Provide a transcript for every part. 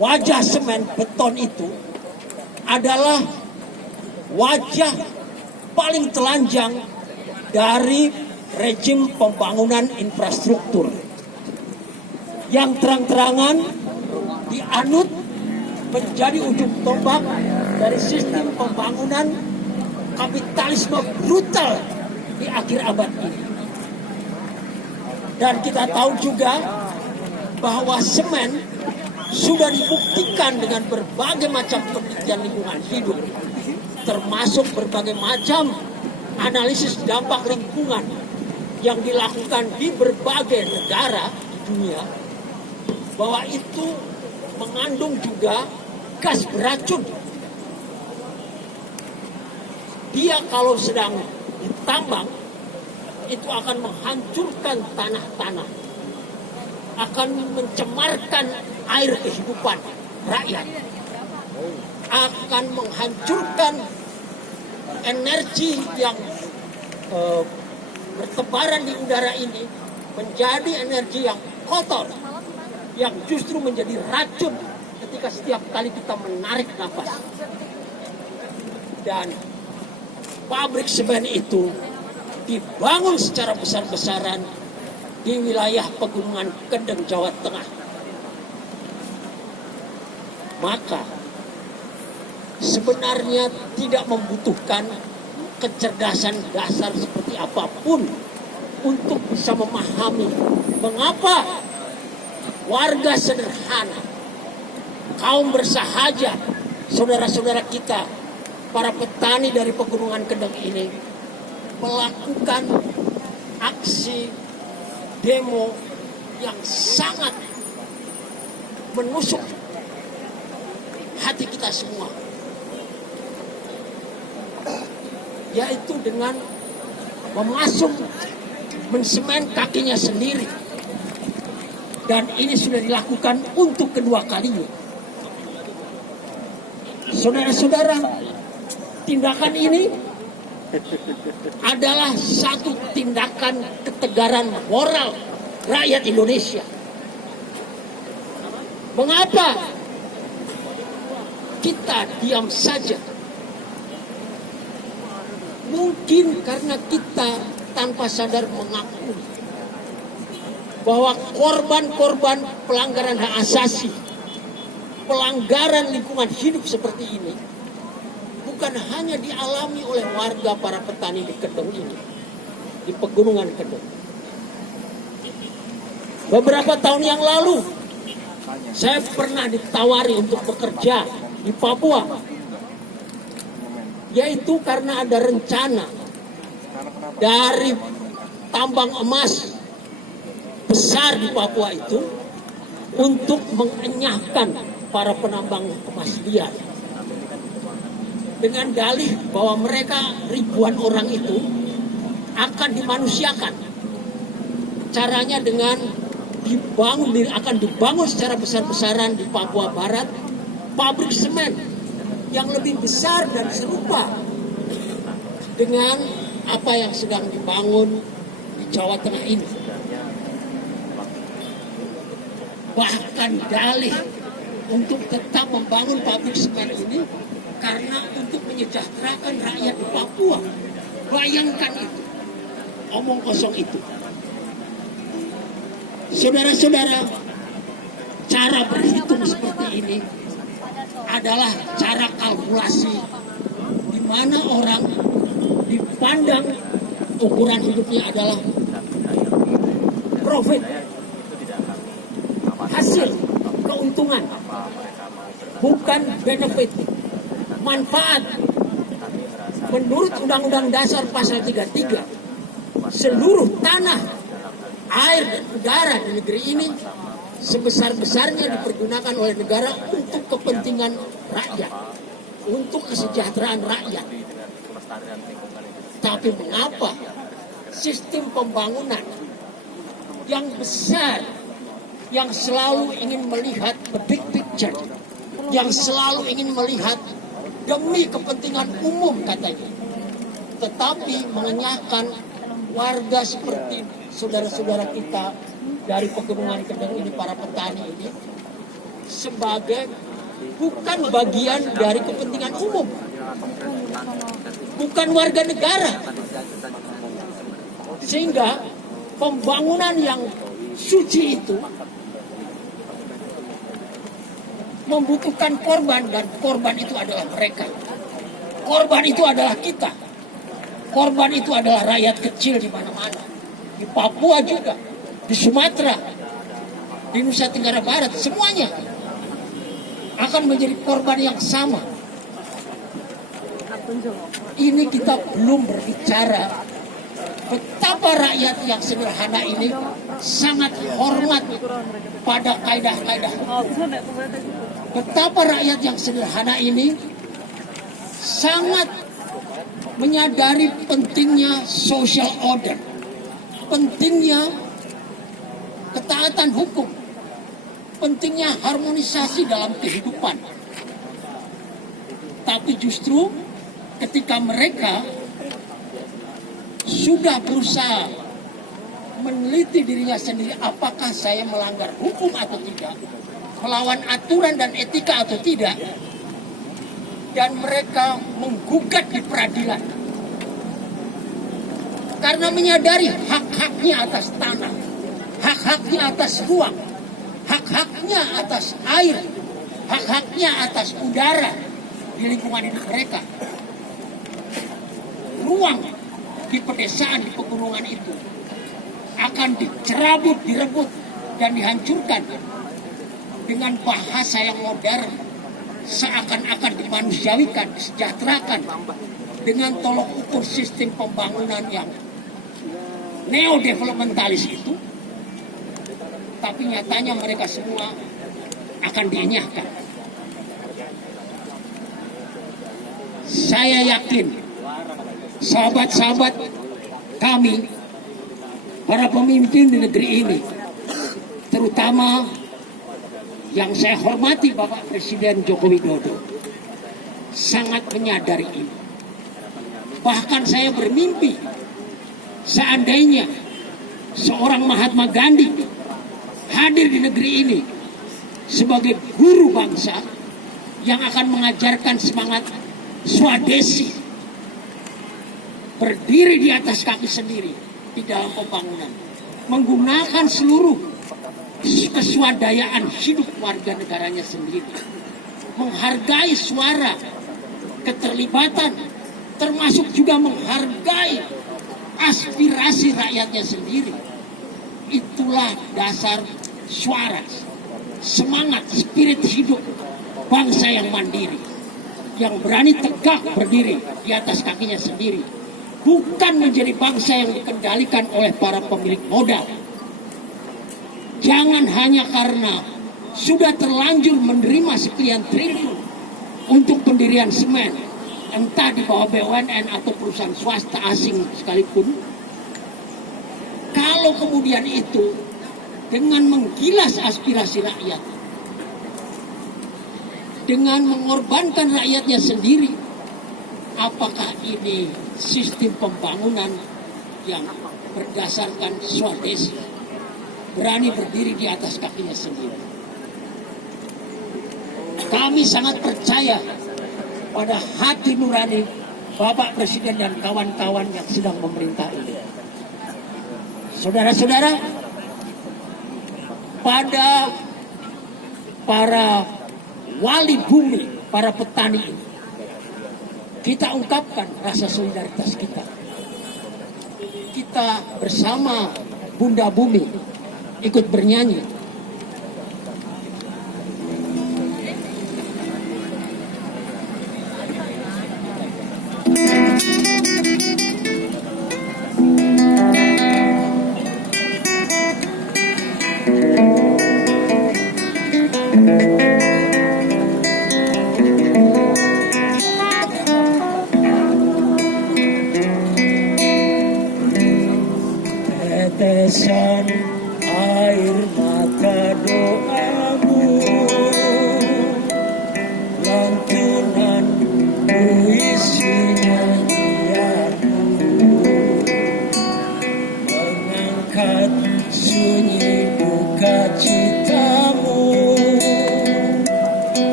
Wajah semen beton itu adalah wajah paling telanjang dari rejim pembangunan infrastruktur yang terang-terangan dianut menjadi ujung tombak dari sistem pembangunan kapitalisme brutal di akhir abad ini. Dan kita tahu juga bahwa semen sudah dibuktikan dengan berbagai macam penelitian lingkungan hidup, termasuk berbagai macam analisis dampak lingkungan yang dilakukan di berbagai negara di dunia, bahwa itu mengandung juga gas beracun. Dia kalau sedang ditambang itu akan menghancurkan tanah-tanah, akan mencemarkan air kehidupan rakyat, akan menghancurkan energi yang bertebaran di udara ini menjadi energi yang kotor, yang justru menjadi racun ketika setiap kali kita menarik nafas. Dan pabrik semen itu dibangun secara besar-besaran di wilayah Pegunungan Kendeng, Jawa Tengah. Maka sebenarnya tidak membutuhkan kecerdasan dasar seperti apapun untuk bisa memahami mengapa warga sederhana, kaum bersahaja, saudara-saudara kita, para petani dari Pegunungan Kendeng ini melakukan aksi demo yang sangat menusuk hati kita semua, yaitu dengan memasung mensemen kakinya sendiri. Dan ini sudah dilakukan untuk kedua kalinya. Saudara-saudara, tindakan ini adalah satu tindakan ketegaran moral rakyat Indonesia. Mengapa kita diam saja? Mungkin karena kita tanpa sadar mengakui bahwa korban-korban pelanggaran hak asasi, pelanggaran lingkungan hidup seperti ini bukan hanya dialami oleh warga para petani di Kendeng ini, di Pegunungan Kendeng. Beberapa tahun yang lalu saya pernah ditawari untuk bekerja di Papua, yaitu karena ada rencana dari tambang emas besar di Papua itu untuk mengenyahkan para penambang emas liar, dengan dalih bahwa mereka ribuan orang itu akan dimanusiakan. Caranya dengan akan dibangun secara besar-besaran di Papua Barat pabrik semen yang lebih besar dan serupa dengan apa yang sedang dibangun di Jawa Tengah ini. Bahkan dalih untuk tetap membangun pabrik semen ini karena untuk menyejahterakan rakyat di Papua. Bayangkan itu, omong kosong itu. Saudara-saudara, cara berhitung seperti ini adalah cara kalkulasi di mana orang dipandang ukuran hidupnya adalah profit, hasil, keuntungan, bukan benefit, manfaat. Menurut Undang-Undang Dasar Pasal 33, seluruh tanah, air dan udara di negeri ini sebesar-besarnya dipergunakan oleh negara untuk kepentingan rakyat, untuk kesejahteraan rakyat. Tapi mengapa sistem pembangunan yang besar, yang selalu ingin melihat the big picture, yang selalu ingin melihat demi kepentingan umum katanya, tetapi mengenyahkan warga seperti saudara-saudara kita dari Pegunungan Kendeng ini, para petani ini, sebagai bukan bagian dari kepentingan umum, bukan warga negara. Sehingga pembangunan yang suci itu membutuhkan korban, dan korban itu adalah mereka. Korban itu adalah kita. Korban itu adalah rakyat kecil di mana-mana. Di Papua juga, di Sumatera, di Nusa Tenggara Barat, semuanya akan menjadi korban yang sama. Ini kita belum berbicara betapa rakyat yang sederhana ini sangat hormat pada kaidah-kaidah. Betapa rakyat yang sederhana ini sangat menyadari pentingnya social order, pentingnya ketaatan hukum, pentingnya harmonisasi dalam kehidupan. Tapi justru ketika mereka sudah berusaha meneliti dirinya sendiri, apakah saya melanggar hukum atau tidak, melawan aturan dan etika atau tidak, dan mereka menggugat di peradilan karena menyadari hak-haknya atas tanah, hak-haknya atas ruang, hak-haknya atas air, hak-haknya atas udara di lingkungan hidup mereka. Ruang di pedesaan, di pegunungan itu akan dicerabut, direbut, dan dihancurkan dengan bahasa yang modern, seakan-akan dimanusiawikan, disejahterakan dengan tolok ukur sistem pembangunan yang neo-developmentalis itu. Tapi nyatanya mereka semua akan dienyahkan. Saya yakin sahabat-sahabat kami, para pemimpin di negeri ini, terutama yang saya hormati Bapak Presiden Joko Widodo, sangat menyadari ini. Bahkan saya bermimpi seandainya seorang Mahatma Gandhi hadir di negeri ini sebagai guru bangsa yang akan mengajarkan semangat Swadesi, berdiri di atas kaki sendiri di dalam pembangunan, menggunakan seluruh keswadayaan hidup warga negaranya sendiri, menghargai suara, keterlibatan, termasuk juga menghargai aspirasi rakyatnya sendiri. Itulah dasar suara, semangat, spirit hidup bangsa yang mandiri, yang berani tegak berdiri di atas kakinya sendiri, bukan menjadi bangsa yang dikendalikan oleh para pemilik modal. Jangan hanya karena sudah terlanjur menerima sekian triliun untuk pendirian semen, entah di bawah BUMN atau perusahaan swasta asing sekalipun, kalau kemudian itu dengan menggilas aspirasi rakyat, dengan mengorbankan rakyatnya sendiri, apakah ini sistem pembangunan yang berdasarkan Swadesi, berani berdiri di atas kakinya sendiri? Kami sangat percaya pada hati nurani Bapak Presiden dan kawan-kawan yang sedang memerintah ini. Saudara-saudara, pada para wali bumi, para petani ini, kita ungkapkan rasa solidaritas kita. Kita bersama Bunda Bumi ikut bernyanyi. Tetesan air mata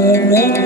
benar